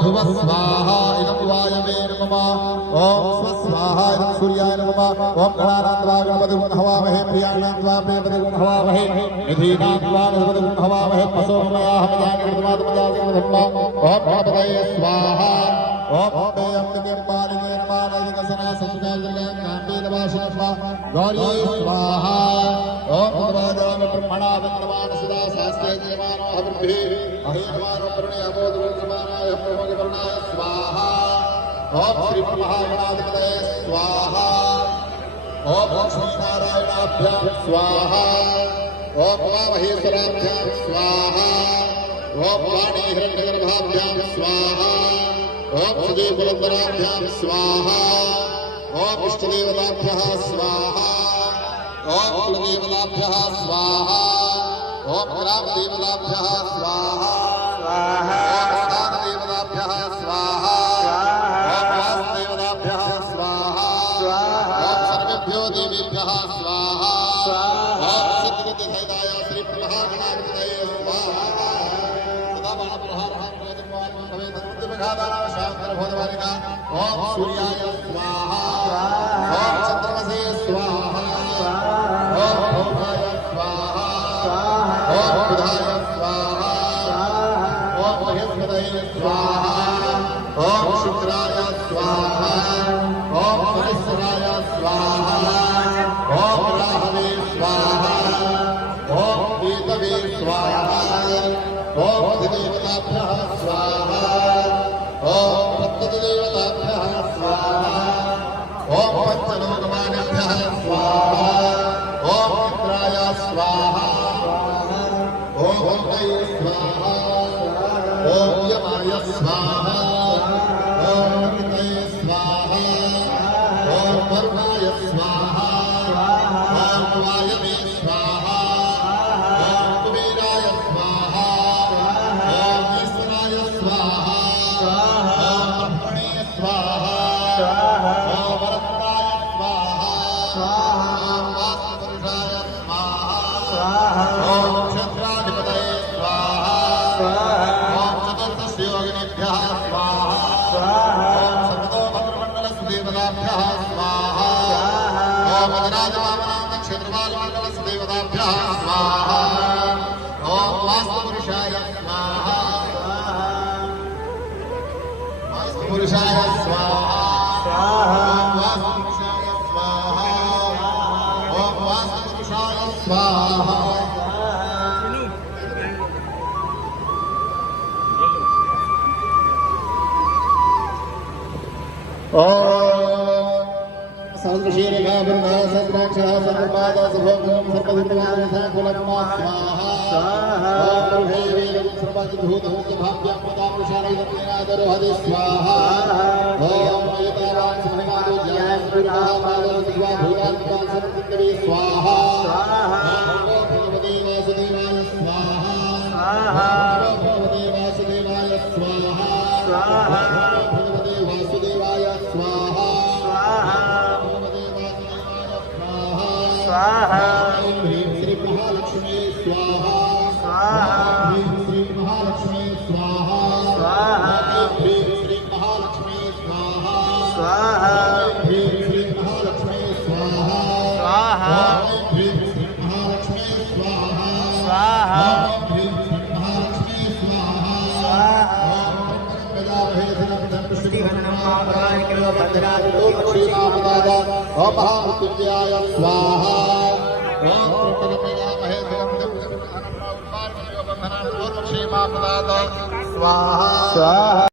ध्रुव स्वाहा इदं वायवे नमः ओम स्व स्वाहा इदं सूर्याय नमः ओम गणानां गणपतिं हवामहे प्रियाणां प्रियपतिं हवामहे निधीनां गणपतिं हवामहे पशोमयाः मजानि धम्मा ओम गणपतये स्वाहा ओम अम्बिके पालिके नमः कसना सत्याजलं काम्बेदवासिनस्वा गौरी स्वाहा ओम भगवान ब्रह्मणा वन्दमान सदा शास्त्रे जयमानो हविर्भि अहेमानो परणे अबोधवन्दमानाय ब्रह्मवर्णाय स्वाहा ओम श्री महागणाधिपतये स्वाहा ओम लक्ष्मीनारायणाभ्यां स्वाहा ओम उमामहेश्वराभ्यां स्वाहा ओम वाणी हिरण्यगर्भाभ्यां स्वाहा ओम सुदेववन्दनाभ्यां स्वाहा ओम इष्टदेवताभ्यः स्वाहा ओम कुलदेवताभ्यः स्वाहा ओम ग्रामदेवताभ्यः स्वाहा ओम स्थानदेवताभ्यः स्वाहा ओम वासुदेवताभ्यः स्वाहा ओम सर्वेभ्यो देवेभ्यः स्वाहा ओम सद्गतिसहिताय श्री महागणाधिपतये स्वाहा सदा बाणप्रहारः प्रयत्नवान् भवेत् तद्बुद्धिमघातानां शास्त्रबोधवारिका ओम सूर्याय स्वाहा ओम चन्द्रमसे स्वाहा ओम भौमाय स्वाहा ओम बुधाय स्वाहा ओम महेश्वराय स्वाहा ओम शुक्राय स्वाहा ओम महेश्वराय स्वाहा ओम राहवे स्वाहा ओम केतवे स्वाहा ओम अधिदेवताभ्यः स्वाहा ओम प्रत्यधिदेवताभ्यः स्वाहा ओम पंचलोकमानेभ्यः स्वाहा ओम इंद्राय स्वाहा ओम भौमये स्वाहा ओम यमाय स्वाहा ओम अमृतये स्वाहा ओम वरुणाय स्वाहा ओम वायवे स्वाहा ओम कुबेराय स्वाहा ओम ईश्वराय स्वाहा ओम ब्रह्मणे स्वाहा ओम वरदाय स्वाहा ओम वासुपुरुषाय स्वाहा ओम क्षत्राधिपतये स्वाहा ओम चतुर्दश योगिनेभ्यः स्वाहा ओम सततो भद्रमण्डलसुदेवताभ्यः स्वाहा ओम अजराजवामनां नक्षत्रपालमण्डलसुदेवताभ्यः स्वाहा ओम वास्तुपुरुषाय स्वाहा वास्तुपुरुषाय स्वाहा ओम वास्तुपुरुषाय स्वाहा ओम वास्तुपुरुषाय स्वाहा सहस्रशीर्घाभरणः सहस्राक्षः सहस्रपादः सुभोगं सर्वधर्मार्थः कुलकर्मा स्वाहा ओम भैरवेन सर्वभूतभूतभाभ्यां पदानुसारैरत्नेनादरोहदे स्वाहा ओम एतावान् समगादो ज्ञानपूर्णः पादो दिवा भूतात्मा सर्वसिद्धवे स्वाहा ओम भगवते वासुदेवाय स्वाहा ओम भगवते वासुदेवाय स्वाहा भगवते वासुदेवाय स्वाहा स्वाहा ह्रीं श्री महालक्ष्मी स्वाहा ह्रीं श्री महालक्ष्मी स्वाहा ह्रीं श्री महालक्ष्मी स्वाहा ह्रीं श्री महालक्ष्मी स्वाहा ह्रीं श्री महालक्ष्मी स्वाहा ह्रीं श्री महालक्ष्मी स्वाहा ओम महामृत्युंजयाय स्वाहा ओम स्वाहा